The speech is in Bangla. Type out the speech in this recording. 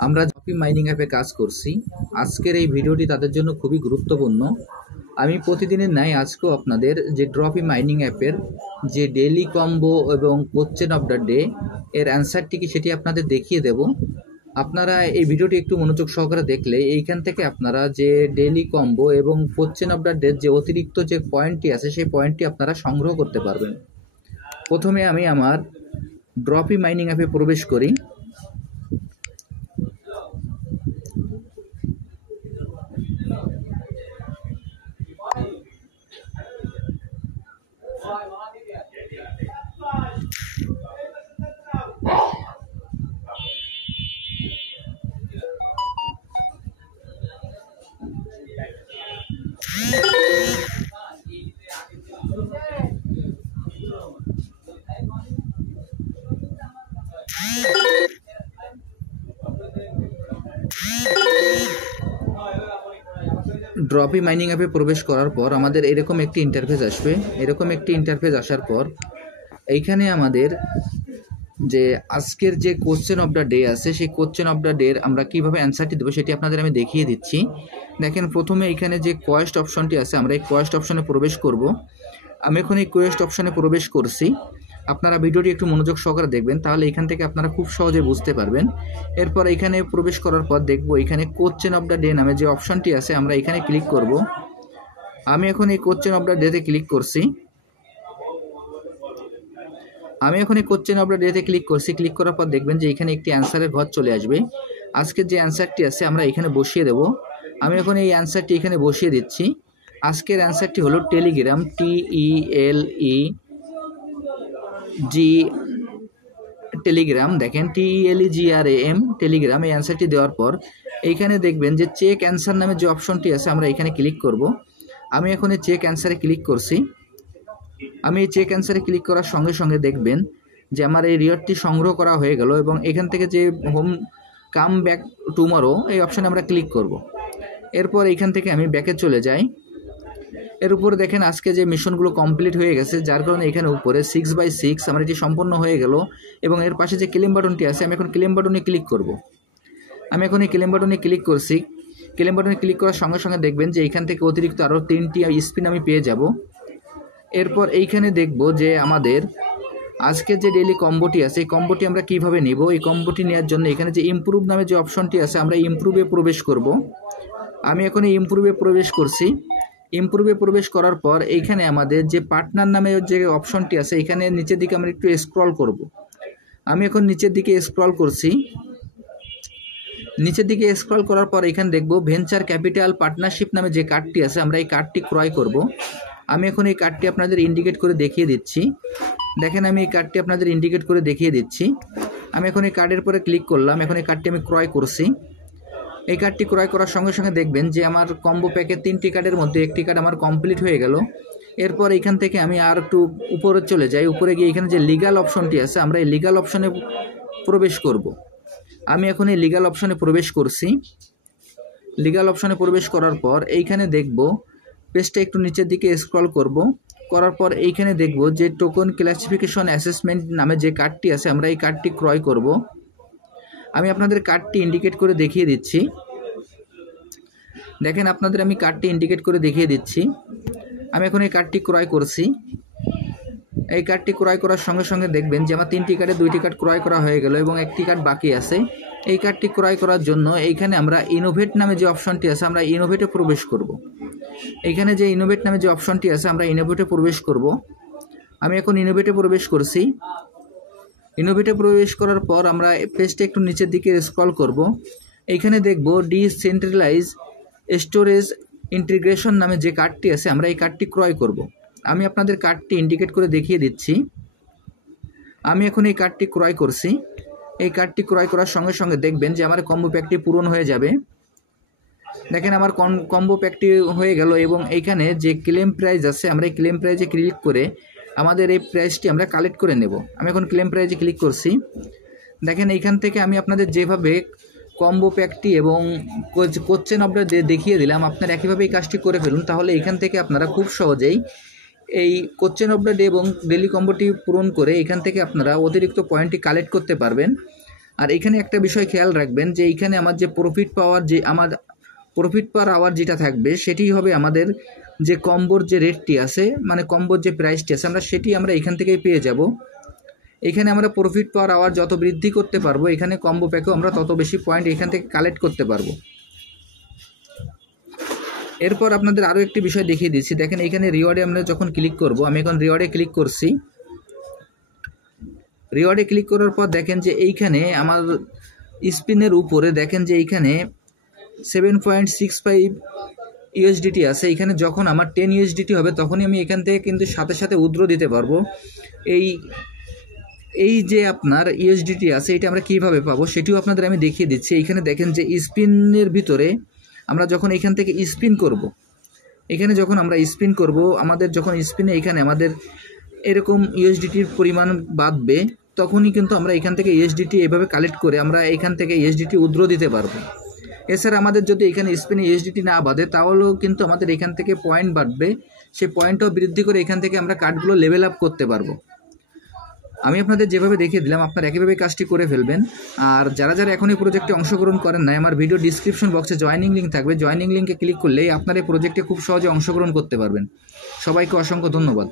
আমরা ড্রপি মাইনিং অ্যাপে কাজ করছি। আজকের এই ভিডিওটি তাদের জন্য খুবই গুরুত্বপূর্ণ। আমি প্রতিদিনের ন্যায় আজকেও আপনাদের যে ড্রপি মাইনিং অ্যাপের যে ডেইলি কম্বো এবং কোশ্চেন অফ দ্য ডে এর অ্যান্সারটি কি সেটি আপনাদের দেখিয়ে দেব। আপনারা এই ভিডিওটি একটু মনোযোগ সহকারে দেখলে এইখান থেকে আপনারা যে ডেইলি কম্বো এবং কোশ্চেন অফ দ্য ডে যে অতিরিক্ত যে পয়েন্টটি আছে সেই পয়েন্টটি আপনারা সংগ্রহ করতে পারবেন। প্রথমে আমি আমার ড্রপি মাইনিং অ্যাপে প্রবেশ করি। ড্রপি মাইনিং অ্যাপে প্রবেশ করার পর আমাদের এরকম একটি ইন্টারফেস আসবে। এরকম একটি ইন্টারফেস আসার পর এইখানে আমাদের যে আজকের যে কোশ্চেন অফ দ্য ডে আছে সেই কোশ্চেন অফ দ্য ডে আমরা কীভাবে অ্যান্সারটি দেবো সেটি আপনাদের আমি দেখিয়ে দিচ্ছি। দেখেন, প্রথমে এখানে যে কোয়েস্ট অপশনটি আছে আমরা এই কোয়েস্ট অপশনে প্রবেশ করব। আমি এখন এই কোয়েস্ট অপশনে প্রবেশ করছি। আপনারা ভিডিওটি একটু মনোযোগ সহকারে দেখবেন, তাহলে এখান থেকে আপনারা খুব সহজে বুঝতে পারবেন। এরপর এখানে প্রবেশ করার পর দেখব এখানে কোশ্চেন অফ দ্য ডে নামে যে অপশনটি আছে আমরা এখানে ক্লিক করব। আমি এখন এই কোশ্চেন অফ দ্য ডেতে ক্লিক করছি। ক্লিক করার পর দেখবেন যে এখানে একটি অ্যান্সারের ঘর চলে আসবে। আজকের যে অ্যান্সারটি আছে আমরা এখানে বসিয়ে দেব। আমি এখন এই অ্যান্সারটি এখানে বসিয়ে দিচ্ছি। আজকের অ্যান্সারটি হলো টেলিগ্রাম, TELEG টেলিগ্রাম। দেখেন, TELEGRAM টেলিগ্রাম। এই অ্যান্সারটি দেওয়ার পর এইখানে দেখবেন যে চেক অ্যান্সার নামে যে অপশনটি আছে আমরা এখানে ক্লিক করব। আমি এখন এই চেক অ্যান্সারে ক্লিক করছি। আমি এই চেক অ্যান্সারে ক্লিক করার সঙ্গে সঙ্গে দেখবেন যে আমার এই রিওয়ার্ডটি সংগ্রহ করা হয়ে গেল এবং এখান থেকে যে হোম কাম ব্যাক টুমরো এই অপশানে আমরা ক্লিক করব। এরপর এইখান থেকে আমি ব্যাকে চলে যাই। এর উপরে দেখেন আজকে যে মিশনগুলো কমপ্লিট হয়ে গেছে, যার কারণে এখানে উপরে 6/6 আমার এটি সম্পন্ন হয়ে গেল এবং এর পাশে যে ক্লেম বাটনটি আছে আমি এখন ক্লেম বাটনে ক্লিক করব। আমি এখন এই ক্লেম বাটনে ক্লিক করছি। ক্লেম বাটনে ক্লিক করার সঙ্গে সঙ্গে দেখবেন যে এইখান থেকে অতিরিক্ত আরও 3টি স্পিন আমি পেয়ে যাব। এরপর এইখানে দেখব যে আমাদের আজকের যে ডেইলি কম্বোটি আছে এই কম্বোটি আমরা কিভাবে নিব। এই কম্বোটি নেওয়ার জন্য এখানে যে ইমপ্রুভ নামে যে অপশনটি আছে আমরা ইমপ্রুভে প্রবেশ করব। আমি এখন এই ইমপ্রুভে প্রবেশ করছি। ইমপ্রুভে প্রবেশ করার পর এইখানে আমাদের যে পার্টনার নামে যে অপশনটি আছে এখানে নিচের দিকে আমরা একটু স্ক্রল করব। আমি এখন নিচের দিকে স্ক্রল করছি। নিচের দিকে স্ক্রল করার পর এখানে দেখব ভেঞ্চার ক্যাপিটাল পার্টনারশিপ নামে যে কার্ডটি আছে আমরা এই কার্ডটি ক্রয় করব। আমি এখন এই কার্ডটি আপনাদের ইন্ডিকেট করে দেখিয়ে দিচ্ছি। দেখেন, আমি এই কার্ডটি আপনাদের ইন্ডিকেট করে দেখিয়ে দিচ্ছি। আমি এখন এই কার্ডের পরে ক্লিক করলাম। এখন এই কার্ডটি আমি ক্রয় করছি। এই কার্ডটি ক্রয় করার সঙ্গে সঙ্গে দেখবেন যে আমার কম্বো প্যাকের 3টি কার্ডের মধ্যে একটি কার্ড আমার কমপ্লিট হয়ে গেল। এরপর এখান থেকে আমি আর একটু উপরে চলে যাই। উপরে গিয়ে এখানে যে লিগাল অপশনটি আছে আমরা এই লিগাল অপশনে প্রবেশ করব। আমি এখন এই লিগাল অপশনে প্রবেশ করছি। লিগাল অপশনে প্রবেশ করার পর এইখানে দেখব পেজটা একটু নিচের দিকে স্ক্রল করব। করার পর এইখানে দেখব যে টোকন ক্লাসিফিকেশন অ্যাসেসমেন্ট নামে যে কার্ডটি আছে আমরা এই কার্ডটি ক্রয় করব। আমি আপনাদের কার্ডটি ইন্ডিকেট করে দেখিয়ে দিচ্ছি। দেখেন, আপনাদের আমি কার্ডটি ইন্ডিকেট করে দেখিয়ে দিচ্ছি। আমি এখন এই কার্ডটি ক্রয় করছি। এই কার্ডটি ক্রয় করার সঙ্গে সঙ্গে দেখবেন যে আমার 3টি কার্ডে 2টি কার্ড ক্রয় করা হয়ে গেল এবং একটি কার্ড বাকি আছে। এই কার্ডটি ক্রয় করার জন্য এইখানে আমরা ইনোভেট নামে যে অপশনটি আছে আমরা ইনোভেটে প্রবেশ করব। এইখানে যে ইনোভেট নামে যে অপশনটি আছে আমরা ইনোভেটে প্রবেশ করব। আমি এখন ইনোভেটে প্রবেশ করছি। ইনোভেটে প্রবেশ করার পর আমরা পেজটা একটু নিচের দিকে স্ক্রল করব। এইখানে দেখব ডিসেন্ট্রালাইজ স্টোরেজ ইন্টিগ্রেশন নামে যে কার্ডটি আছে আমরা এই কার্ডটি ক্রয় করব। আমি আপনাদের কার্ডটি ইন্ডিকেট করে দেখিয়ে দিচ্ছি। আমি এখন এই কার্ডটি ক্রয় করছি। এই কার্ডটি ক্রয় করার সঙ্গে সঙ্গে দেখবেন যে আমার কম্বো প্যাকটি পূরণ হয়ে যাবে। দেখেন, আমার কম্বো প্যাকটি হয়ে গেল এবং এইখানে যে ক্লেম প্রাইস আছে আমরা এই ক্লেম প্রাইজে ক্লিক করে আমাদের এই প্রাইসটি আমরা কালেক্ট করে নেব। আমি এখন ক্লেম প্রাইজে ক্লিক করছি। দেখেন, এইখান থেকে আমি আপনাদের যেভাবে কম্বো প্যাকটি এবং কোশ্চেন অফ দ্য ডে দেখিয়ে দিলাম আপনারা একইভাবে এই কাজটি করে ফেলুন। তাহলে এখান থেকে আপনারা খুব সহজেই এই কোশ্চেন অফ দ্য ডে এবং ডেইলি কম্বোটি পূরণ করে এখান থেকে আপনারা অতিরিক্ত পয়েন্টটি কালেক্ট করতে পারবেন। আর এখানে একটা বিষয় খেয়াল রাখবেন যে এইখানে আমার যে প্রফিট পার আওয়ার যেটা থাকবে সেটি হবে আমাদের যে কম্বোর যে রেটটি আছে, মানে কম্বোর যে প্রাইসটি আছে সেটি আমরা এখান থেকেই পেয়ে যাব। এখানে আমরা প্রফিট পার আওয়ার যত বৃদ্ধি করতে পারবো, এখানে কম্বো প্যাকেও আমরা তত বেশি পয়েন্ট এখান থেকে কালেক্ট করতে পারবো। এরপর আপনাদের আরও একটি বিষয় দেখিয়ে দিচ্ছি। দেখেন এখানে রিওয়ার্ডে আমরা যখন ক্লিক করব, আমি এখন রিওয়ার্ডে ক্লিক করছি। রিওয়ার্ডে ক্লিক করার পর দেখেন যে এইখানে আমার স্পিনের উপরে দেখেন যে এইখানে 7.65 ইউএসডিটি আছে। এখানে যখন আমার 10 ইউএসডিটি হবে তখনই আমি এখান থেকে কিন্তু সাথে সাথে উইথড্র দিতে পারবো। এই যে আপনার ইউএসডিটি আছে এটা আমরা কিভাবে পাবো সেটিও আপনাদের আমি দেখিয়ে দিচ্ছি। এখানে দেখেন যে স্পিনের ভিতরে আমরা যখন এখান থেকে স্পিন করব, এখানে যখন আমরা স্পিন করব, আমাদের যখন স্পিনে এখানে আমাদের এরকম ইউএসডিটির পরিমাণ বাড়বে, তখনই কিন্তু আমরা এখান থেকে ইউএসডিটি এভাবে কালেক্ট করে আমরা এখান থেকে ইউএসডিটি উইথড্র দিতে পারবো। এছাড়া আমাদের যদি এখানে স্পিনে ইউএসডিটি না বাঁধে তাহলেও কিন্তু আমাদের এখান থেকে পয়েন্ট বাড়বে, সেই পয়েন্টটাও বৃদ্ধি করে এখান থেকে আমরা কার্ডগুলো লেভেল আপ করতে পারবো। আমি আপনাদের যেভাবে দেখিয়ে দিলাম আপনারা একইভাবে কাজটি করে ফেলবেন। আর যারা যারা এখন এই প্রজেক্টে অংশগ্রহণ করেন নাই, আমার ভিডিও ডিসক্রিপশন বক্সে জয়েনিং লিঙ্ক থাকবে, জয়েনিং লিঙ্কে ক্লিক করলেই আপনারা এই প্রজেক্টে খুব সহজে অংশগ্রহণ করতে পারবেন। সবাইকে অসংখ্য ধন্যবাদ।